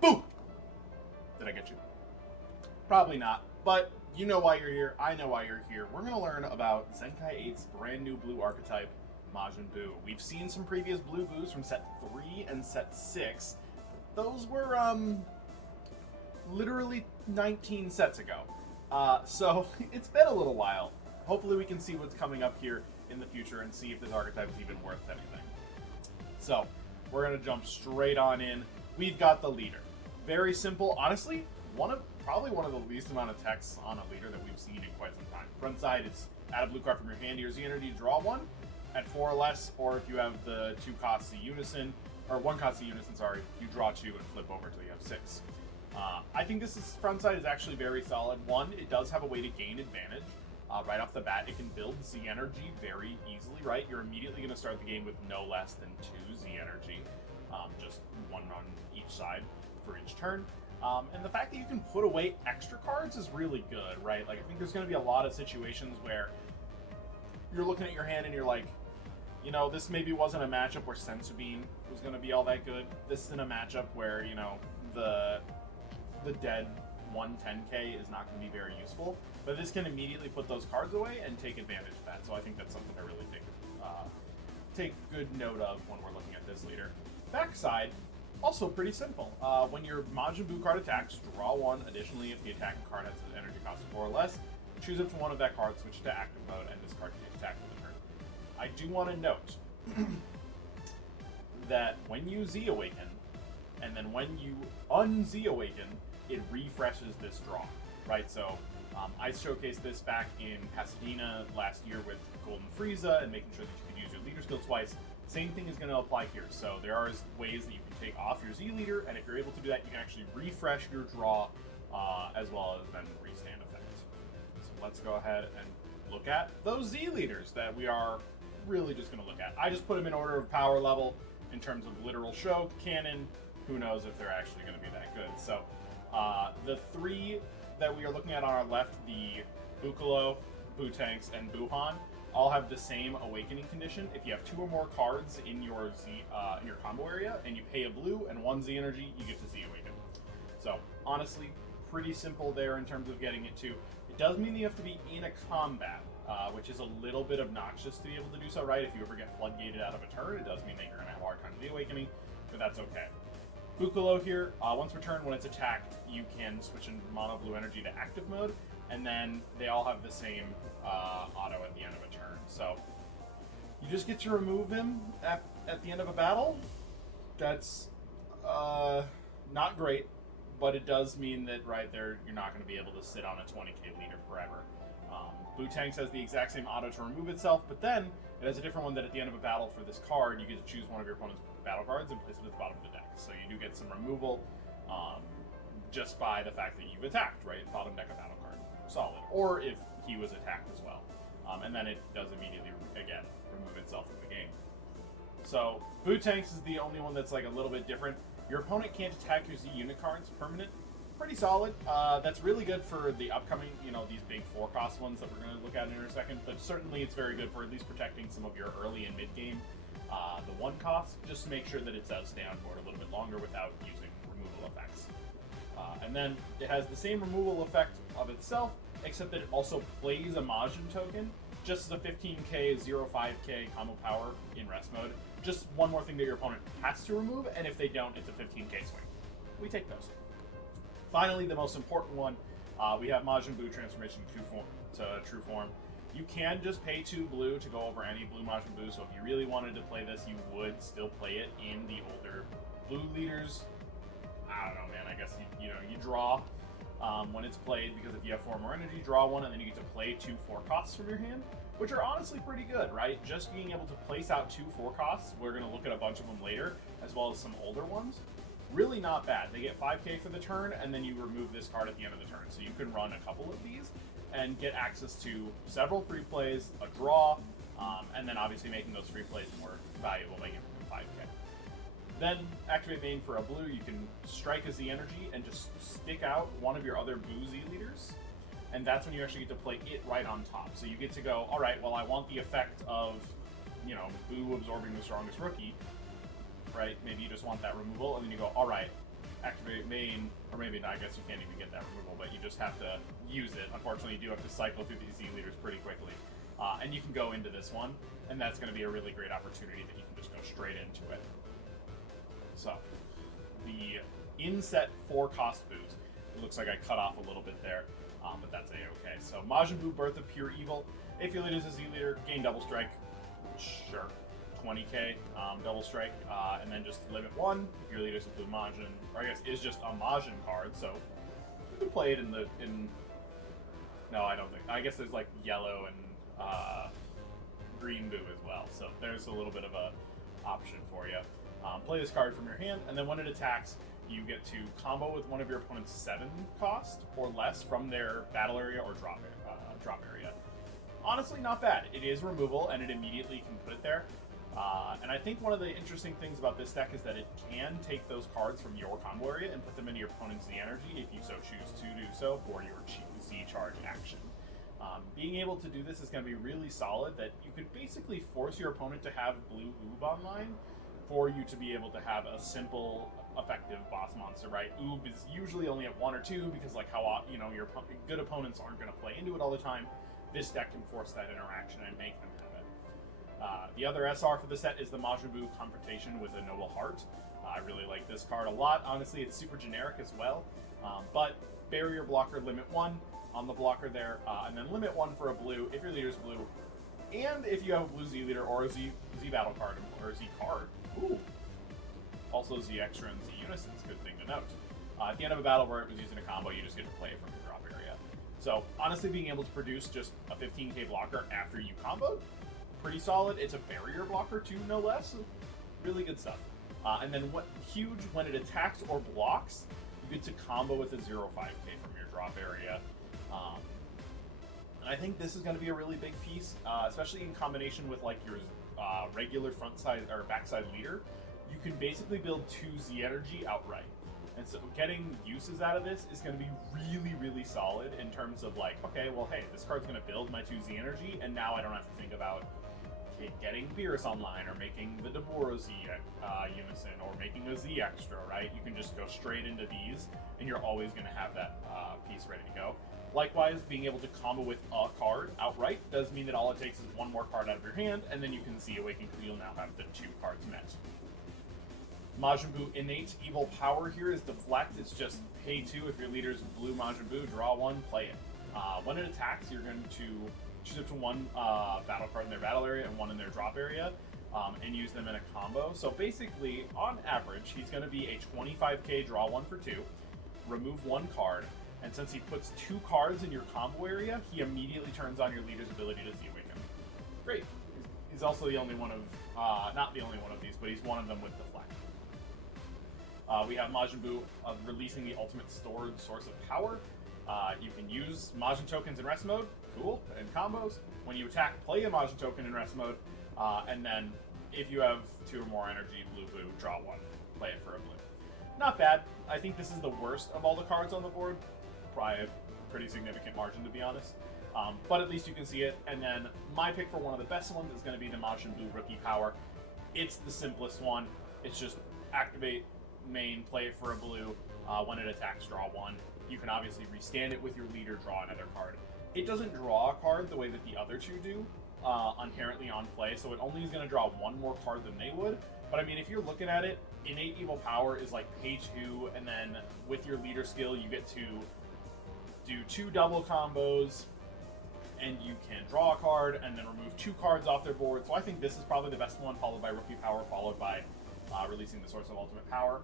Boom! Did I get you? Probably not, but you know why you're here. I know why you're here. We're going to learn about Zenkai 8's brand new blue archetype, Majin Buu. We've seen some previous blue Buus from set 3 and set 6. Those were, literally 19 sets ago. So it's been a little while. Hopefully we can see what's coming up here in the future and see if this archetype is even worth anything. So we're going to jump straight on in. We've got the leader. Very simple. Honestly, probably one of the least amount of text on a leader that we've seen in quite some time. Front side is add a blue card from your hand to your Z energy to draw one at 4 or less, or if you have the 2 costs of unison, or 1 cost of unison, sorry, you draw 2 and flip over until you have 6. I think front side is actually very solid. One, it does have a way to gain advantage. Right off the bat, it can build Z energy very easily, right? You're immediately going to start the game with no less than 2 Z energy, just 1 on each side for each turn. And the fact that you can put away extra cards is really good, right? Like, I think there's going to be a lot of situations where you're looking at your hand and you're like, you know, this maybe wasn't a matchup where Sensu Bean was going to be all that good. This isn't a matchup where, you know, the dead 110k is not going to be very useful, but this can immediately put those cards away and take advantage of that. So I think that's something to really take good note of when we're looking at this leader. Backside, also pretty simple. When your Majin Buu card attacks, draw 1. Additionally, if the attacking card has an energy cost of 4 or less, choose up to 1 of that card, switch to active mode, and discard the attack for the turn. I do want to note that when you Z Awaken, and then when you un-Z Awaken, it refreshes this draw, right? So I showcased this back in Pasadena last year with Golden Frieza and making sure that you could use your leader skill twice. Same thing is going to apply here. So there are ways that you can take off your Z leader, and if you're able to do that, you can actually refresh your draw as well as then restand effects. So let's go ahead and look at those Z leaders that we are really just going to look at. I just put them in order of power level in terms of literal show, canon. Who knows if they're actually going to be that good. So the 3 that we are looking at on our left, the Buccolo, Bootanks, and Buhan, all have the same awakening condition. If you have 2 or more cards in your in your combo area, and you pay a blue and 1 Z energy, you get to Z awaken. So honestly, pretty simple there in terms of getting it to. It does mean that you have to be in a combat, which is a little bit obnoxious to be able to do so, right? If you ever get floodgated out of a turn, it does mean that you're going to have a hard time Z awakening, but that's okay. Buccolo here, once per turn when it's attacked, you can switch in mono blue energy to active mode, and then they all have the same auto at the end of a turn. So you just get to remove him at the end of a battle. That's not great, but it does mean that right there you're not going to be able to sit on a 20k leader forever. Bootanks has the exact same auto to remove itself, but then it has a different one that at the end of a battle for this card, you get to choose one of your opponent's battle cards and place it at the bottom of the deck. So you do get some removal just by the fact that you've attacked, right? Bottom deck of battle card. Solid. Or if he was attacked as well. And then it does immediately, again, remove itself from the game. So Bootanks is the only one that's like a little bit different. Your opponent can't attack your Z unit cards permanent. Pretty solid. That's really good for the upcoming, you know, these big 4-cost ones that we're going to look at in a second. But certainly it's very good for at least protecting some of your early and mid game. The 1 cost, just to make sure that it does stay on board a little bit longer without using removal effects. And then it has the same removal effect of itself, except that it also plays a Majin token, just as a 15k, 0.5k combo power in rest mode. Just one more thing that your opponent has to remove, and if they don't, it's a 15k swing. We take those. Finally, the most important one, we have Majin Buu transformation to true form. You can just pay 2 blue to go over any blue Majin Buu, so if you really wanted to play this, you would still play it in the older blue leaders. I don't know, man. I guess you draw when it's played, because if you have 4 more energy, draw 1, and then you get to play 2 4 costs from your hand, which are honestly pretty good, right? Just being able to place out 2 4 costs, we're going to look at a bunch of them later, as well as some older ones. Really not bad. They get 5k for the turn, and then you remove this card at the end of the turn. So you can run a couple of these and get access to several free plays, a draw, and then obviously making those free plays more valuable by giving them 5k. Then activate main for a blue. You can strike as the energy and just stick out one of your other Buu Z leaders, and that's when you actually get to play it right on top. So you get to go, all right, well, I want the effect of, you know, Buu absorbing the strongest rookie, right? Maybe you just want that removal, and then you go, all right, activate main, or maybe not, I guess you can't even get that removal, but you just have to use it. Unfortunately, you do have to cycle through these Z leaders pretty quickly. And you can go into this one, and that's going to be a really great opportunity that you can just go straight into it. So, the in-set 4-cost boost. It looks like I cut off a little bit there, but that's a-okay. So, Majin Buu, Birth of Pure Evil. If your leader is a Z leader, gain double strike. Sure. 20k double strike, and then just limit 1. If your leader is a blue Majin, or I guess is just a Majin card, so you can play it in. No, I don't think. I guess there's like yellow and green Buu as well, so there's a little bit of a option for you. Play this card from your hand, and then when it attacks, you get to combo with one of your opponent's 7 cost or less from their battle area or drop area. Honestly, not bad. It is removal, and it immediately can put it there. And I think one of the interesting things about this deck is that it can take those cards from your combo area and put them into your opponent's Z energy if you so choose to do so for your Z charge action. Being able to do this is going to be really solid, that you could basically force your opponent to have blue Oob online for you to be able to have a simple, effective boss monster, right? Oob is usually only at 1 or 2 because like how, you know, your good opponents aren't going to play into it all the time. This deck can force that interaction and make them have it. The other SR for the set is the Majin Buu Confrontation with a Noble Heart. I really like this card a lot. Honestly, it's super generic as well, but barrier blocker limit 1 on the blocker there, and then limit 1 for a blue if your leader's blue, and if you have a blue Z leader or a Z battle card or a Z card. Ooh. Also Z extra and Z unison is a good thing to note. At the end of a battle where it was using a combo, you just get to play it from your drop area. So honestly, being able to produce just a 15k blocker after you combo, pretty solid. It's a barrier blocker too, no less. Really good stuff. And then what huge, when it attacks or blocks, you get to combo with a 0.5k from your drop area. And I think this is going to be a really big piece, especially in combination with like your regular front side or backside leader. You can basically build 2 Z energy outright. And so getting uses out of this is going to be really, really solid in terms of like, okay, well, hey, this card's going to build my 2 Z energy, and now I don't have to think about getting Beerus online or making the Deborah Z unison or making a Z extra, right? You can just go straight into these, and you're always going to have that piece ready to go. Likewise, being able to combo with a card outright does mean that all it takes is 1 more card out of your hand, and then you can see Awaken, because you'll now have the 2 cards met. Majin Buu Innate Evil Power here is Deflect. It's just pay 2 if your leader's blue Majin Buu, draw 1, play it. When it attacks, you're going to choose up to 1 battle card in their battle area and 1 in their drop area, and use them in a combo. So basically, on average, he's going to be a 25k draw 1 for 2, remove 1 card, and since he puts 2 cards in your combo area, he immediately turns on your leader's ability to Z-Awaken. Great. He's also the only one of, not the only one of these, but he's one of them with Deflect. We have Majin Buu releasing the ultimate stored source of power. You can use Majin tokens in rest mode, cool, and combos. When you attack, play a Majin token in rest mode, and then if you have 2 or more energy, blue Buu, draw 1, play it for a blue. Not bad. I think this is the worst of all the cards on the board. Probably a pretty significant margin, to be honest. But at least you can see it. And then my pick for one of the best ones is going to be the Majin Buu Rookie Power. It's the simplest one. It's just activate main, play it for a blue. When it attacks, draw 1. You can obviously restand it with your leader, draw another card. It doesn't draw a card the way that the other 2 do, inherently on play, so it only is going to draw 1 more card than they would. But I mean, if you're looking at it, Innate Evil Power is like pay 2, and then with your leader skill, you get to do 2 double combos, and you can draw a card, and then remove 2 cards off their board. So I think this is probably the best one, followed by Rookie Power, followed by releasing the Source of Ultimate Power.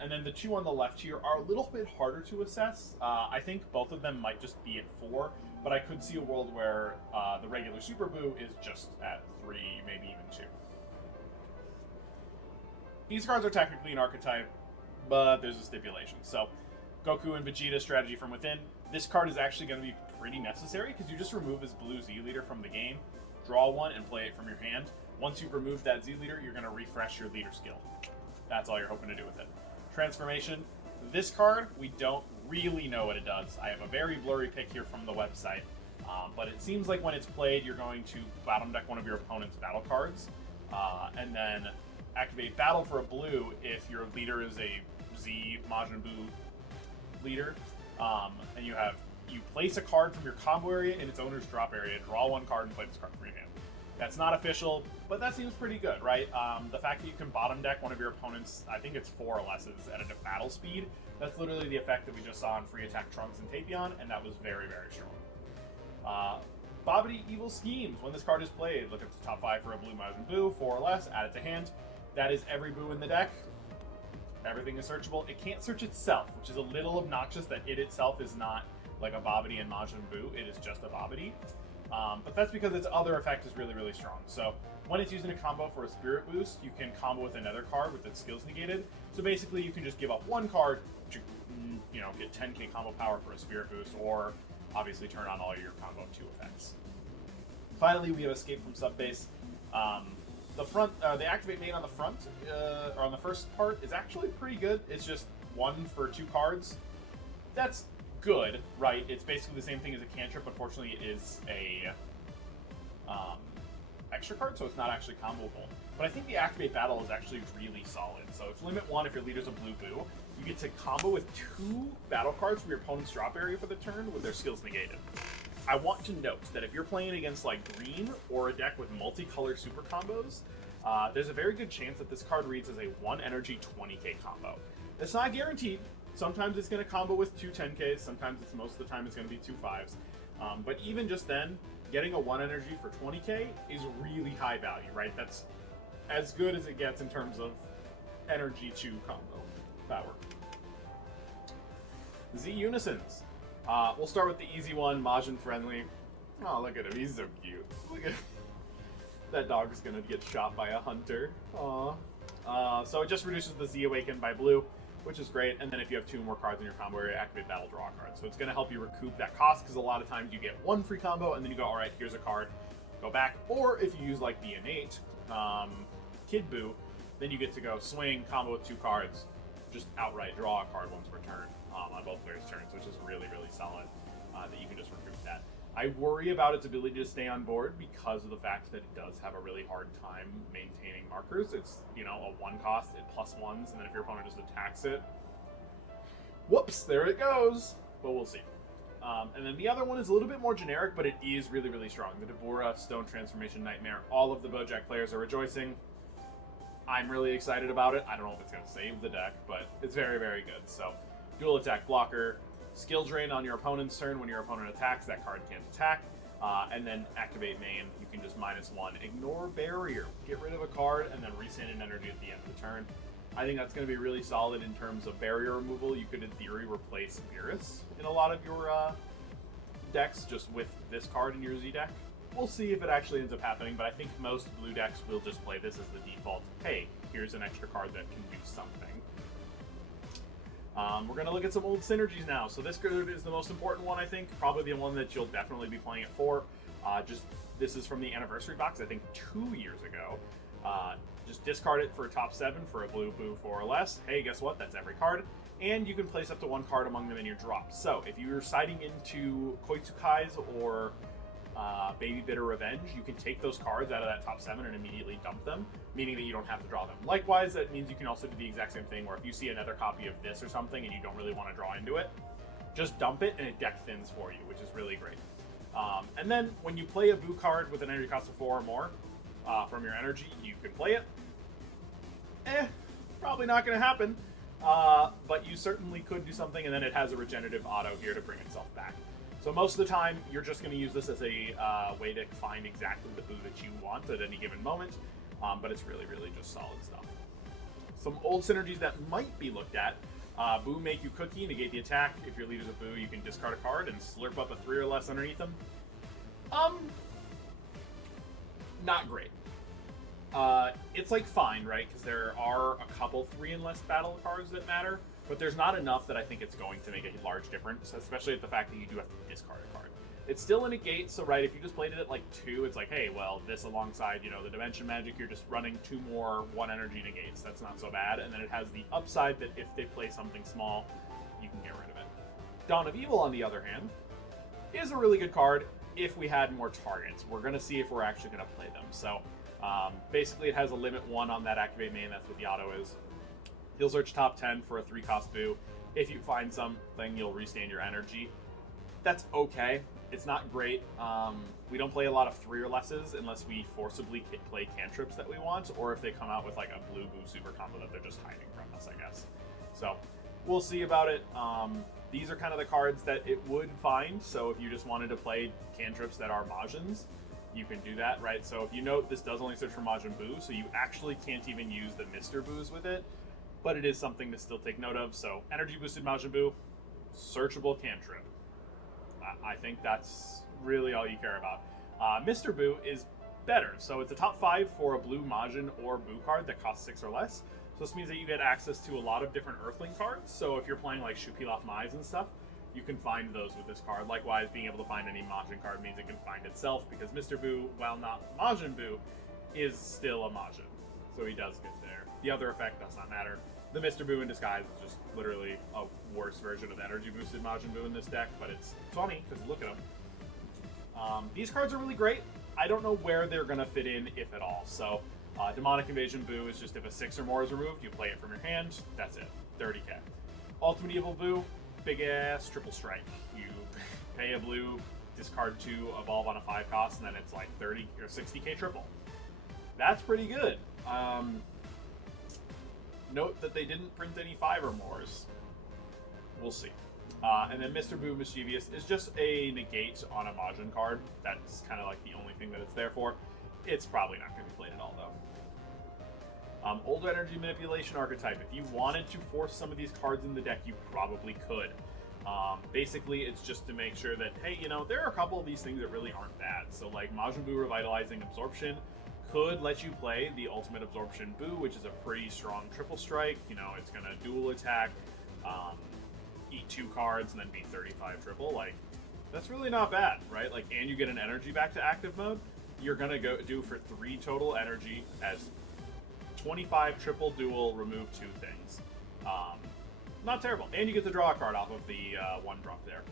And then the 2 on the left here are a little bit harder to assess. I think both of them might just be at 4, but I could see a world where the regular Super Buu is just at 3, maybe even 2. These cards are technically an archetype, but there's a stipulation. So, Goku and Vegeta Strategy from Within. This card is actually going to be pretty necessary because you just remove his blue Z leader from the game, draw 1, and play it from your hand. Once you've removed that Z leader, you're going to refresh your leader skill. That's all you're hoping to do with it. Transformation. This card, we don't really know what it does. I have a very blurry pick here from the website, but it seems like when it's played, you're going to bottom deck one of your opponent's battle cards, and then activate battle for a blue if your leader is a Z Majin Buu leader, and you place a card from your combo area in its owner's drop area, draw one card, and play this card from your hand. That's not official, but that seems pretty good, right? The fact that you can bottom deck one of your opponent's, I think it's 4 or lesses at a battle speed, that's literally the effect that we just saw in free attack Trunks and Tapion, and that was very, very strong. Bobbity Evil Schemes. When this card is played, look at the top 5 for a blue Majin Buu, 4 or less, add it to hand. That is every Buu in the deck. Everything is searchable. It can't search itself, which is a little obnoxious that it itself is not like a Bobbity and Majin Buu. It is just a Bobbity. But that's because its other effect is really, really strong. So when it's used in a combo for a Spirit Boost, you can combo with another card with its skills negated. So basically, you can just give up one card to, get 10k combo power for a Spirit Boost, or obviously turn on all your combo 2 effects. Finally, we have Escape from Subbase. The activate main on the front, or on the first part, is actually pretty good. It's just 1 for 2 cards. That's good, right? It's basically the same thing as a cantrip. Unfortunately, it is a extra card, so it's not actually comboable. But I think the activate battle is actually really solid. So it's limit 1 if your leader's a blue Buu. You get to combo with 2 battle cards from your opponent's drop area for the turn with their skills negated. I want to note that if you're playing against like green or a deck with multicolored super combos, there's a very good chance that this card reads as a 1 energy 20k combo. It's not guaranteed. Sometimes it's going to combo with 2 10ks, sometimes most of the time it's going to be 2 5s. But even just then, getting a 1 energy for 20k is really high value, right? That's as good as it gets in terms of energy to combo power. Z Unisons. We'll start with the easy one, Majin Friendly. Oh, look at him, he's so cute. Look at that dog is gonna get shot by a hunter. Aww. So it just reduces the Z Awaken by blue, which is great. And then if you have 2 more cards in your combo area, activate Battle, draw a card. So it's gonna help you recoup that cost, because a lot of times you get 1 free combo and then you go, all right, here's a card, go back. Or if you use like the innate Kid Buu, then you get to go swing, combo with 2 cards, just outright draw a card once per turn on both players' turns, which is really, really solid that you can just recoup that. I worry about its ability to stay on board because of the fact that it does have a really hard time maintaining markers. It's, a 1 cost, it +1s, and then if your opponent just attacks it, whoops, there it goes. But we'll see. And then the other one is a little bit more generic, but it is really, really strong. The Deborah Stone Transformation Nightmare. All of the Bojack players are rejoicing. I'm really excited about it. I don't know if it's going to save the deck, but it's very, very good. So, dual attack blocker, skill drain on your opponent's turn. When your opponent attacks, that card can't attack. And then activate main, you can just -1. Ignore barrier. Get rid of a card and then resend an energy at the end of the turn. I think that's going to be really solid in terms of barrier removal. You could, in theory, replace Beerus in a lot of your decks just with this card in your Z deck. We'll see if it actually ends up happening, but I think most blue decks will just play this as the default. Hey, here's an extra card that can do something. We're going to look at some old synergies now. So this card is the most important one, I think. Probably the one that you'll definitely be playing it for. This is from the anniversary box, I think 2 years ago. Just discard it for a top 7 for a blue Buu 4 or less. Hey, guess what? That's every card. And you can place up to 1 card among them in your drop. So if you're siding into Koitsukai's or Baby Bitter Revenge, you can take those cards out of that top 7 and immediately dump them, meaning that you don't have to draw them. Likewise, that means you can also do the exact same thing, where if you see another copy of this or something and you don't really want to draw into it, just dump it and it deck thins for you, which is really great. And then when you play a Buu card with an energy cost of 4 or more from your energy, you can play it. Probably not going to happen, but you certainly could do something, and then it has a regenerative auto here to bring itself back. So most of the time, you're just going to use this as a way to find exactly the Buu that you want at any given moment, but it's really, really just solid stuff. Some old synergies that might be looked at. Buu Make You Cookie, negate the attack. If your leader's a Buu, you can discard a card and slurp up a 3 or less underneath them. Not great. It's like fine, right? Because there are a couple 3 and less battle cards that matter, but there's not enough that I think it's going to make a large difference, especially at the fact that you do have to discard a card. It's still a negate, so right, if you just played it at like 2, it's like, hey, well, this alongside, the Dimension Magic, you're just running 2 more 1 energy negates. That's not so bad. And then it has the upside that if they play something small, you can get rid of it. Dawn of Evil, on the other hand, is a really good card if we had more targets. We're going to see if we're actually going to play them. So basically it has a limit 1 on that activate main. That's what the auto is. He'll search top 10 for a 3-cost Boo. If you find something, you'll restand your energy. That's okay. It's not great. We don't play a lot of 3 or lesses unless we forcibly play cantrips that we want, or if they come out with like a blue Boo super combo that they're just hiding from us, I guess. So we'll see about it. These are kind of the cards that it would find, so if you just wanted to play cantrips that are Majins, you can do that, right? So if you note, this does only search for Majin Buu, so you actually can't even use the Mr. Boos with it, but it is something to still take note of. So energy boosted Majin Buu, searchable cantrip. I think that's really all you care about. Mr. Buu is better, so it's a top 5 for a blue Majin or Buu card that costs 6 or less. So this means that you get access to a lot of different Earthling cards. So if you're playing like Shupilaf Mize and stuff, you can find those with this card. Likewise, being able to find any Majin card means it can find itself, because Mr. Buu, while not Majin Buu, is still a Majin. So he does get there. The other effect does not matter. The Mr. Buu in disguise is just literally a worse version of the energy boosted Majin Buu in this deck, but it's funny because look at them. These cards are really great. I don't know where they're going to fit in, if at all. So Demonic Invasion Buu is just if a 6 or more is removed, you play it from your hand. That's it. 30k. Ultimate Evil Buu, big ass triple strike. You pay a blue, discard 2, evolve on a 5 cost, and then it's like 30 or 60k triple. That's pretty good. Note that they didn't print any 5 or mores. We'll see. And then Mr. Buu Mischievous is just a negate on a Majin card. That's kind of like the only thing that it's there for. It's probably not going to be played at all, though. Old Energy Manipulation Archetype. If you wanted to force some of these cards in the deck, you probably could. Basically, it's just to make sure that, hey, you know, there are a couple of these things that really aren't bad. So, like, Majin Buu Revitalizing Absorption could let you play the Ultimate Absorption Buu, which is a pretty strong triple strike. You know, it's going to dual attack, eat 2 cards, and then be 35 triple. Like, that's really not bad, right? Like, and you get an energy back to active mode. You're going to go do for 3 total energy as 25 triple dual, remove 2 things. Not terrible. And you get to draw a card off of the 1-drop there.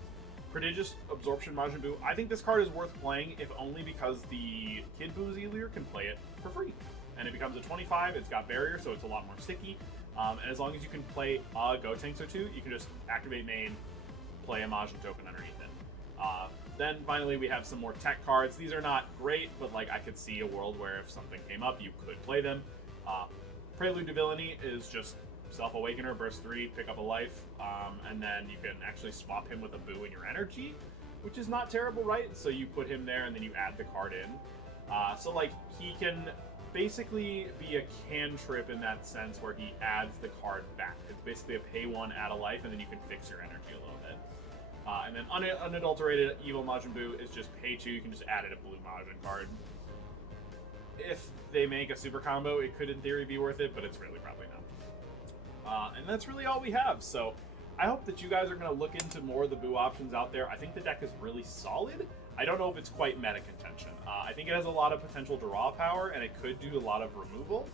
Prodigious Absorption Majin Buu. I think this card is worth playing, if only because the Kid Buu Zealier can play it for free. And it becomes a 25, it's got barrier, so it's a lot more sticky. And as long as you can play a Gotenks or 2, you can just activate main, play a Majin token underneath it. Then finally we have some more tech cards. These are not great, but like I could see a world where if something came up, you could play them. Prelude to Villainy is just Self-Awakener, burst 3, pick up a life, and then you can actually swap him with a Buu in your energy, which is not terrible, right? So you put him there and then you add the card in. So like he can basically be a cantrip in that sense where he adds the card back. It's basically a pay 1, add a life, and then you can fix your energy a little bit. And then unadulterated Evil Majin Buu is just pay 2, you can just add it a blue Majin card. If they make a super combo, it could in theory be worth it, but it's really probably not. And that's really all we have. So I hope that you guys are going to look into more of the Buu options out there. I think the deck is really solid. I don't know if it's quite meta contention. I think it has a lot of potential draw power, and it could do a lot of removal.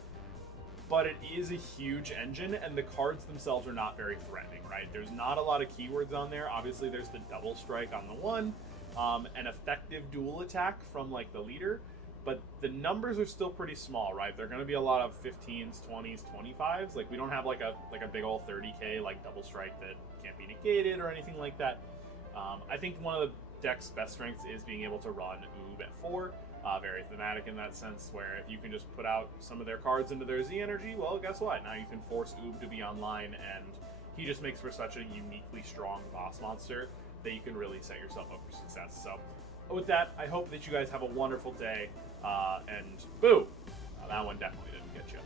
But it is a huge engine, and the cards themselves are not very threatening, right? There's not a lot of keywords on there. Obviously, there's the double strike on the 1, an effective dual attack from like the leader. But the numbers are still pretty small, right? They're going to be a lot of 15s, 20s, 25s. Like, we don't have like a big old 30k like double strike that can't be negated or anything like that. I think one of the deck's best strengths is being able to run Oob at 4. Very thematic in that sense, where if you can just put out some of their cards into their Z energy, well, guess what? Now you can force Oob to be online, and he just makes for such a uniquely strong boss monster that you can really set yourself up for success. So with that, I hope that you guys have a wonderful day. And boo! That one definitely didn't get you.